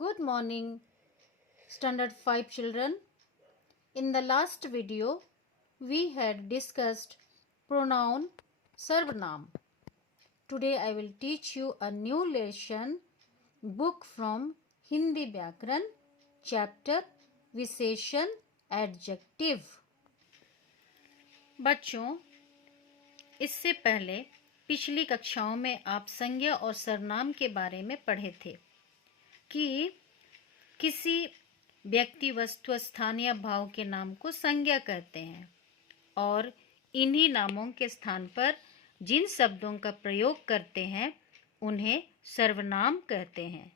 Good morning, Standard 5 children. In the last video, we had discussed pronoun Sarvanam. Today I will teach you a new lesson book from Hindi Vyakaran, chapter विशेषण adjective. बच्चों, इससे पहले पिछली कक्षाओं में आप संज्ञा और सर्वनाम के बारे में पढ़े थे कि किसी व्यक्ति, वस्तु, स्थान या भाव के नाम को संज्ञा कहते हैं और इन्हीं नामों के स्थान पर जिन शब्दों का प्रयोग करते हैं उन्हें सर्वनाम कहते हैं,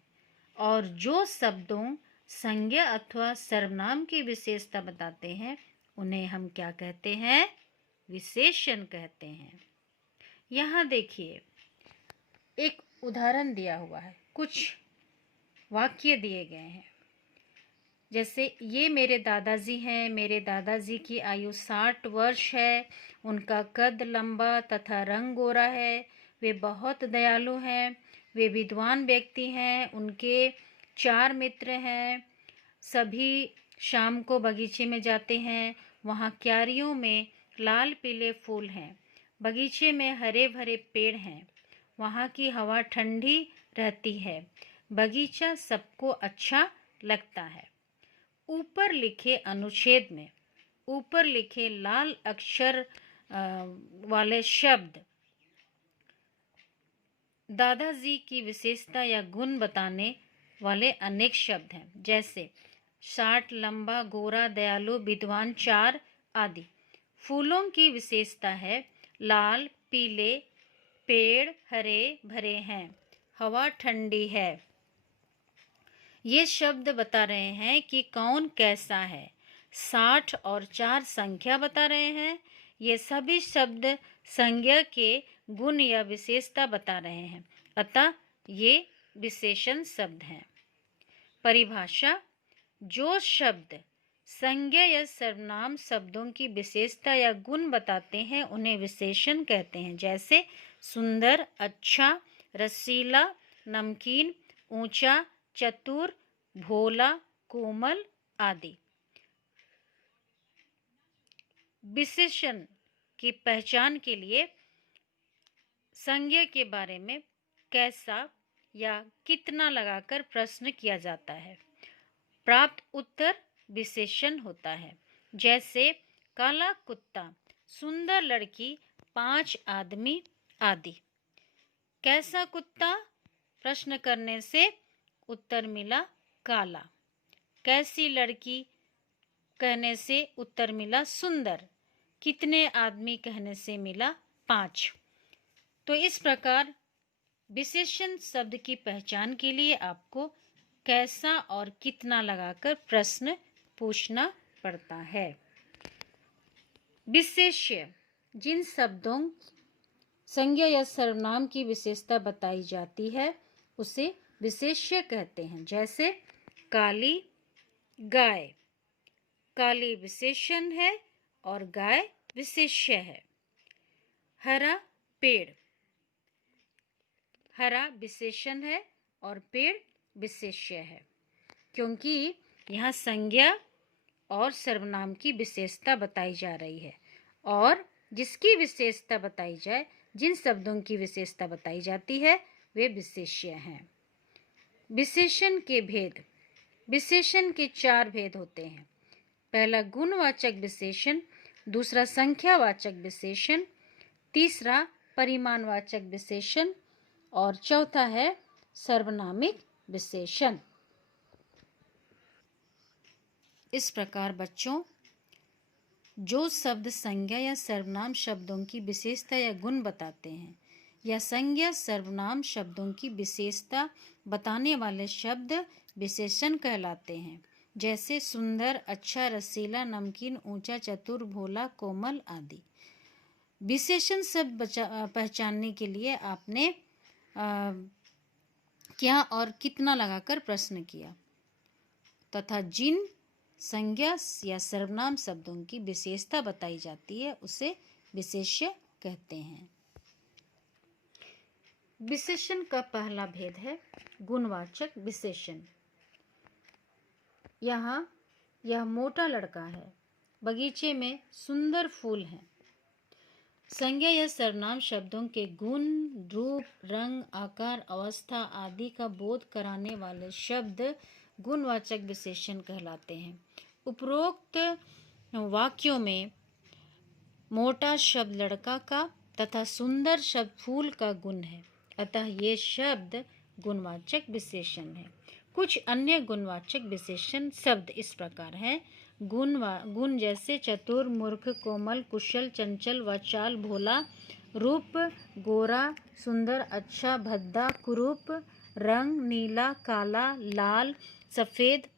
और जो शब्दों संज्ञा अथवा सर्वनाम की विशेषता बताते हैं उन्हें हम क्या कहते हैं? विशेषण कहते हैं। यहाँ देखिए, एक उदाहरण दिया हुआ है, कुछ वाक्य दिए गए हैं। जैसे, ये मेरे दादाजी हैं, मेरे दादाजी की आयु 60 वर्ष है, उनका कद लंबा तथा रंग गोरा है, वे बहुत दयालु हैं, वे विद्वान व्यक्ति हैं, उनके 4 मित्र हैं, सभी शाम को बगीचे में जाते हैं, वहाँ क्यारियों में लाल पीले फूल हैं, बगीचे में हरे भरे पेड़ हैं, वहाँ की हवा ठंडी रहती है, बगीचा सबको अच्छा लगता है। ऊपर लिखे अनुच्छेद में ऊपर लिखे लाल अक्षर वाले शब्द दादाजी की विशेषता या गुण बताने वाले अनेक शब्द हैं, जैसे 60, लंबा, गोरा, दयालु, विद्वान, 4 आदि। फूलों की विशेषता है लाल पीले, पेड़ हरे भरे हैं, हवा ठंडी है। ये शब्द बता रहे हैं कि कौन कैसा है। 60 और 4 संख्या बता रहे हैं। ये सभी शब्द संज्ञा के गुण या विशेषता बता रहे हैं, अतः ये विशेषण शब्द हैं। परिभाषा: जो शब्द संज्ञा या सर्वनाम शब्दों की विशेषता या गुण बताते हैं उन्हें विशेषण कहते हैं। जैसे सुंदर, अच्छा, रसीला, नमकीन, ऊंचा, चतुर, भोला, कोमल आदि। विशेषण की पहचान के लिए संज्ञा के बारे में कैसा या कितना लगाकर प्रश्न किया जाता है। प्राप्त उत्तर विशेषण होता है। जैसे काला कुत्ता, सुंदर लड़की, 5 आदमी आदि। कैसा कुत्ता? प्रश्न करने से उत्तर मिला काला। कैसी लड़की? कहने से उत्तर मिला सुंदर। कितने आदमी? कहने से मिला 5। तो इस प्रकार विशेषण शब्द की पहचान के लिए आपको कैसा और कितना लगाकर प्रश्न पूछना पड़ता है। विशेष्य: जिन शब्दों संज्ञा या सर्वनाम की विशेषता बताई जाती है उसे विशेष्य कहते हैं। जैसे काली गाय, काली विशेषण है और गाय विशेष्य है। हरा पेड़, हरा विशेषण है और पेड़ विशेष्य है, क्योंकि यहाँ संज्ञा और सर्वनाम की विशेषता बताई जा रही है, और जिसकी विशेषता बताई जाए, जिन शब्दों की विशेषता बताई जाती है वे विशेष्य हैं। विशेषण के भेद: विशेषण के 4 भेद होते हैं। पहला गुणवाचक विशेषण, दूसरा संख्यावाचक विशेषण, तीसरा परिमाणवाचक विशेषण और चौथा है सर्वनामिक विशेषण। इस प्रकार बच्चों, जो शब्द संज्ञा या सर्वनाम शब्दों की विशेषता या गुण बताते हैं या संज्ञा सर्वनाम शब्दों की विशेषता बताने वाले शब्द विशेषण कहलाते हैं। जैसे सुंदर, अच्छा, रसीला, नमकीन, ऊंचा, चतुर, भोला, कोमल आदि। विशेषण शब्द पहचानने के लिए आपने क्या और कितना लगाकर प्रश्न किया, तथा जिन संज्ञा या सर्वनाम शब्दों की विशेषता बताई जाती है उसे विशेष्य कहते हैं। विशेषण का पहला भेद है गुणवाचक विशेषण। यहाँ यह मोटा लड़का है। बगीचे में सुंदर फूल हैं। संज्ञा या सर्वनाम शब्दों के गुण, रूप, रंग, आकार, अवस्था आदि का बोध कराने वाले शब्द गुणवाचक विशेषण कहलाते हैं। उपरोक्त वाक्यों में मोटा शब्द लड़का का तथा सुंदर शब्द फूल का गुण है, अतः ये शब्द गुणवाचक विशेषण है। कुछ अन्य गुणवाचक विशेषण शब्द इस प्रकार हैं। गुण जैसे चतुर, मूर्ख, कोमल, कुशल, चंचल, वाचाल, भोला। रूप गोरा, सुंदर, अच्छा, भद्दा, कुरूप। रंग नीला, काला, लाल, सफ़ेद,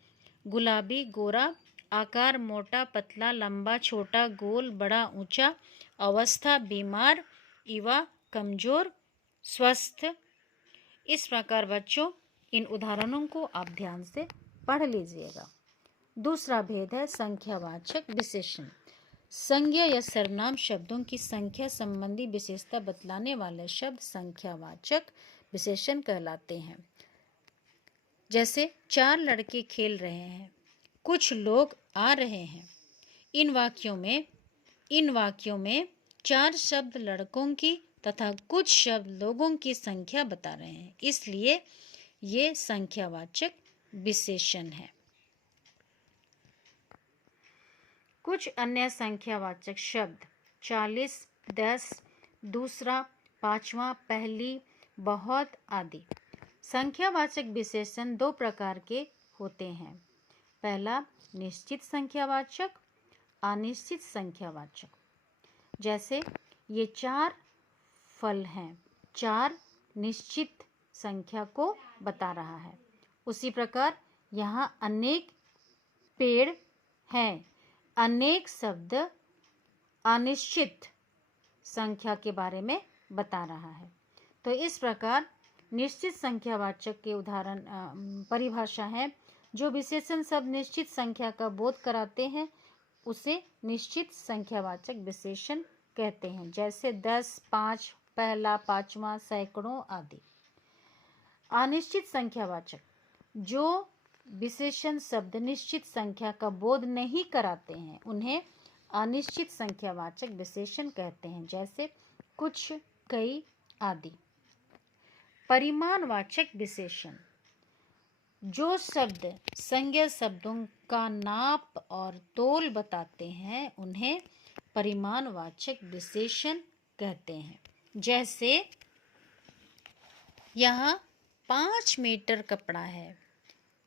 गुलाबी, गोरा। आकार मोटा, पतला, लंबा, छोटा, गोल, बड़ा, ऊंचा। अवस्था बीमार, युवा, कमजोर, स्वस्थ। इस प्रकार बच्चों इन उदाहरणों को आप ध्यान से पढ़ लीजिएगा। दूसरा भेद है संख्यावाचक विशेषण। संज्ञा या सर्वनाम शब्दों की संख्या संबंधी विशेषता बतलाने वाले शब्द संख्यावाचक विशेषण कहलाते हैं। जैसे 4 लड़के खेल रहे हैं, कुछ लोग आ रहे हैं। इन वाक्यों में 4 शब्द लड़कों की तथा कुछ शब्द लोगों की संख्या बता रहे हैं, इसलिए ये संख्यावाचक विशेषण है। कुछ अन्य संख्यावाचक शब्द 40, 10, दूसरा, पांचवा, पहली, बहुत आदि। संख्यावाचक विशेषण 2 प्रकार के होते हैं। पहला निश्चित संख्यावाचक, अनिश्चित संख्यावाचक। जैसे ये 4 फल हैं, 4 निश्चित संख्या को बता रहा है। उसी प्रकार यहाँ अनेक पेड़ हैं, अनेक शब्द अनिश्चित संख्या के बारे में बता रहा है। तो इस प्रकार निश्चित संख्यावाचक के उदाहरण परिभाषा है। जो विशेषण शब्द निश्चित संख्या का बोध कराते हैं उसे निश्चित संख्यावाचक विशेषण कहते हैं। जैसे 10, 5, पहला, पांचवा, सैकड़ों आदि। अनिश्चित संख्यावाचक जो विशेषण शब्द निश्चित संख्या का बोध नहीं कराते हैं उन्हें अनिश्चित संख्यावाचक विशेषण कहते हैं। जैसे कुछ, कई आदि। परिमाणवाचक विशेषण जो शब्द संज्ञा शब्दों का नाप और तोल बताते हैं उन्हें परिमाणवाचक विशेषण कहते हैं। जैसे यहाँ 5 मीटर कपड़ा है,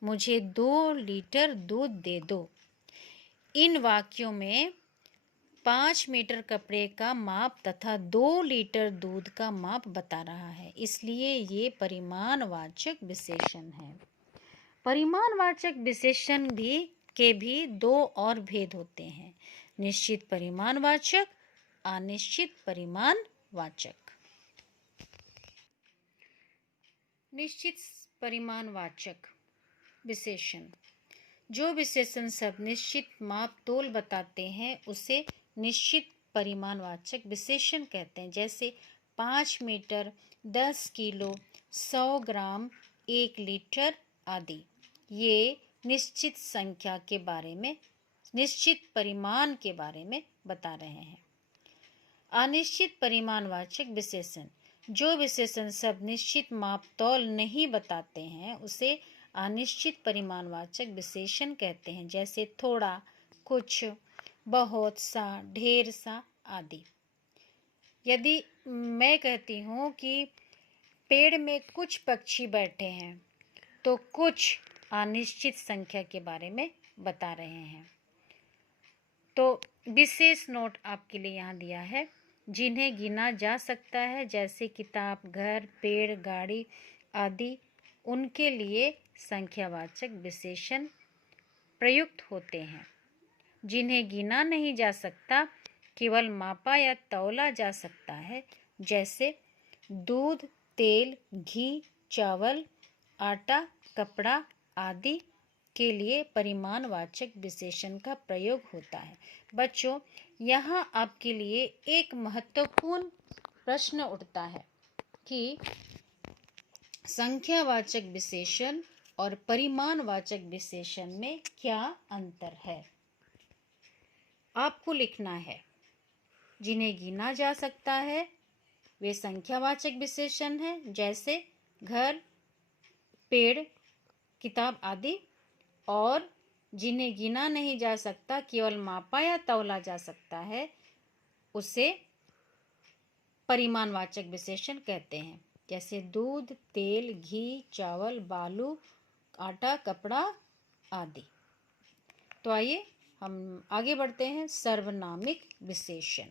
मुझे 2 लीटर दूध दे दो। इन वाक्यों में 5 मीटर कपड़े का माप तथा 2 लीटर दूध का माप बता रहा है, इसलिए ये परिमाणवाचक विशेषण है। परिमाणवाचक विशेषण के भी 2 और भेद होते हैं। निश्चित परिमाणवाचक, अनिश्चित परिमाणवाचक। निश्चित परिमाणवाचक विशेषण जो विशेषण शब्द निश्चित माप तोल बताते हैं उसे निश्चित परिमाणवाचक विशेषण कहते हैं। जैसे 5 मीटर, 10 किलो, 100 ग्राम, 1 लीटर आदि। ये निश्चित संख्या के बारे में, निश्चित परिमाण के बारे में बता रहे हैं। अनिश्चित परिमाणवाचक विशेषण जो विशेषण शब्द निश्चित माप तोल नहीं बताते हैं उसे अनिश्चित परिमाणवाचक विशेषण कहते हैं। जैसे थोड़ा, कुछ, बहुत सा, ढेर सा आदि। यदि मैं कहती हूँ कि पेड़ में कुछ पक्षी बैठे हैं तो कुछ अनिश्चित संख्या के बारे में बता रहे हैं। तो विशेष नोट आपके लिए यहाँ दिया है जिन्हें गिना जा सकता है, जैसे किताब, घर, पेड़, गाड़ी आदि, उनके लिए संख्यावाचक विशेषण प्रयुक्त होते हैं। जिन्हें गिना नहीं जा सकता, केवल मापा या तौला जा सकता है, जैसे दूध, तेल, घी, चावल, आटा, कपड़ा आदि के लिए परिमाणवाचक विशेषण का प्रयोग होता है। बच्चों, यहाँ आपके लिए एक महत्वपूर्ण प्रश्न उठता है कि संख्यावाचक विशेषण और परिमाणवाचक विशेषण में क्या अंतर है? आपको लिखना है। जिन्हें गिना जा सकता है वे संख्यावाचक विशेषण हैं, जैसे घर, पेड़, किताब आदि। और जिन्हें गिना नहीं जा सकता, केवल मापा या तौला जा सकता है, उसे परिमाणवाचक विशेषण कहते हैं, जैसे दूध, तेल, घी, चावल, बालू, आटा, कपड़ा आदि। तो आइए हम आगे बढ़ते हैं। सर्वनामिक विशेषण।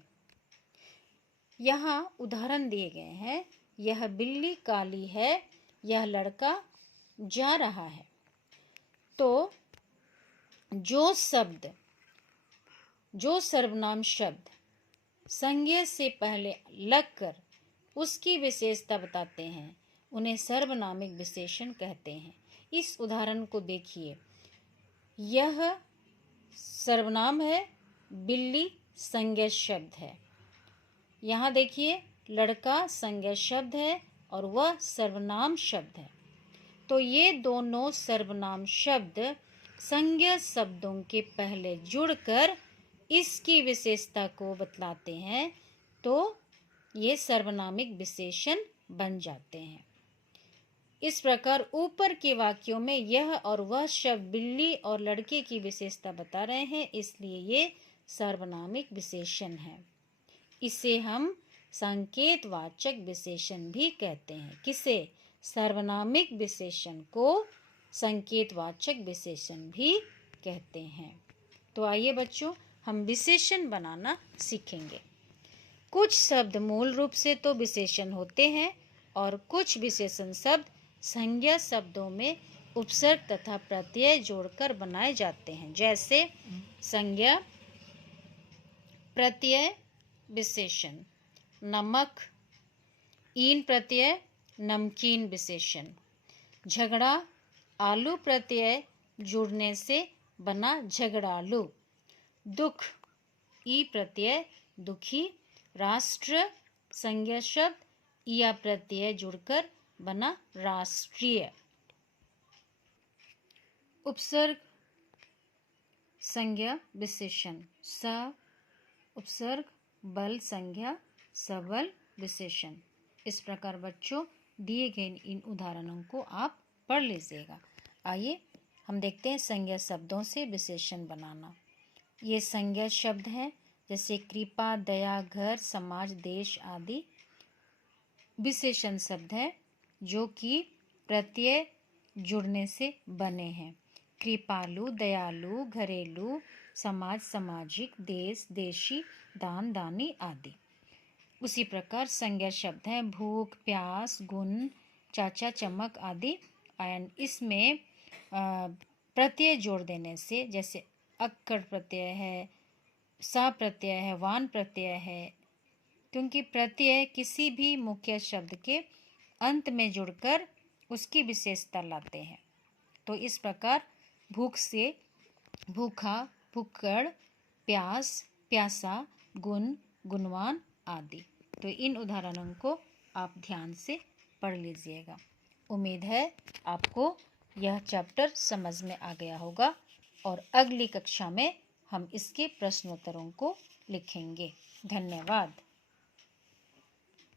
यहाँ उदाहरण दिए गए हैं। यह बिल्ली काली है, यह लड़का जा रहा है। तो जो सर्वनाम शब्द संज्ञा से पहले लगकर उसकी विशेषता बताते हैं, उन्हें सर्वनामिक विशेषण कहते हैं। इस उदाहरण को देखिए। यह सर्वनाम है, बिल्ली संज्ञा शब्द है। यहाँ देखिए, लड़का संज्ञा शब्द है और वह सर्वनाम शब्द है। तो ये दोनों सर्वनाम शब्द संज्ञा शब्दों के पहले जुड़कर इसकी विशेषता को बतलाते हैं, तो ये सर्वनामिक विशेषण बन जाते हैं। इस प्रकार ऊपर के वाक्यों में यह और वह शब्द बिल्ली और लड़के की विशेषता बता रहे हैं, इसलिए ये सर्वनामिक विशेषण है। इसे हम संकेतवाचक विशेषण भी कहते हैं। किसे? सर्वनामिक विशेषण को संकेतवाचक विशेषण भी कहते हैं। तो आइए बच्चों, हम विशेषण बनाना सीखेंगे। कुछ शब्द मूल रूप से तो विशेषण होते हैं और कुछ विशेषण शब्द संज्ञा शब्दों में उपसर्ग तथा प्रत्यय जोड़कर बनाए जाते हैं, जैसे संज्ञा प्रत्यय विशेषण नमक, ईन प्रत्यय नमकीन विशेषण। झगड़ा आलू प्रत्यय जुड़ने से बना झगड़ालू। दुख ई प्रत्यय दुखी। राष्ट्र संज्ञा शब्द या प्रत्यय जुड़कर बना राष्ट्रीय। उपसर्ग संज्ञा विशेषण स उपसर्ग बल संज्ञा सबल विशेषण। इस प्रकार बच्चों दिए गए इन उदाहरणों को आप पढ़ लीजिएगा। आइए हम देखते हैं संज्ञा शब्दों से विशेषण बनाना। ये संज्ञा शब्द हैं, जैसे कृपा, दया, घर, समाज, देश आदि। विशेषण शब्द है जो कि प्रत्यय जुड़ने से बने हैं। कृपालु, दयालु, घरेलू, समाज, सामाजिक, देश, देशी, दान, दानी आदि। उसी प्रकार संज्ञा शब्द हैं भूख, प्यास, गुण, चाचा, चमक आदि। एंड इसमें प्रत्यय जोड़ देने से, जैसे अक्कड़ प्रत्यय है, सा प्रत्यय है, वान प्रत्यय है, क्योंकि प्रत्यय किसी भी मुख्य शब्द के अंत में जुड़कर उसकी विशेषता लाते हैं। तो इस प्रकार भूख से भूखा, भुक्कड़, प्यास, प्यासा, गुण, गुणवान आदि। तो इन उदाहरणों को आप ध्यान से पढ़ लीजिएगा। उम्मीद है आपको यह चैप्टर समझ में आ गया होगा और अगली कक्षा में हम इसके प्रश्नोत्तरों को लिखेंगे। धन्यवाद।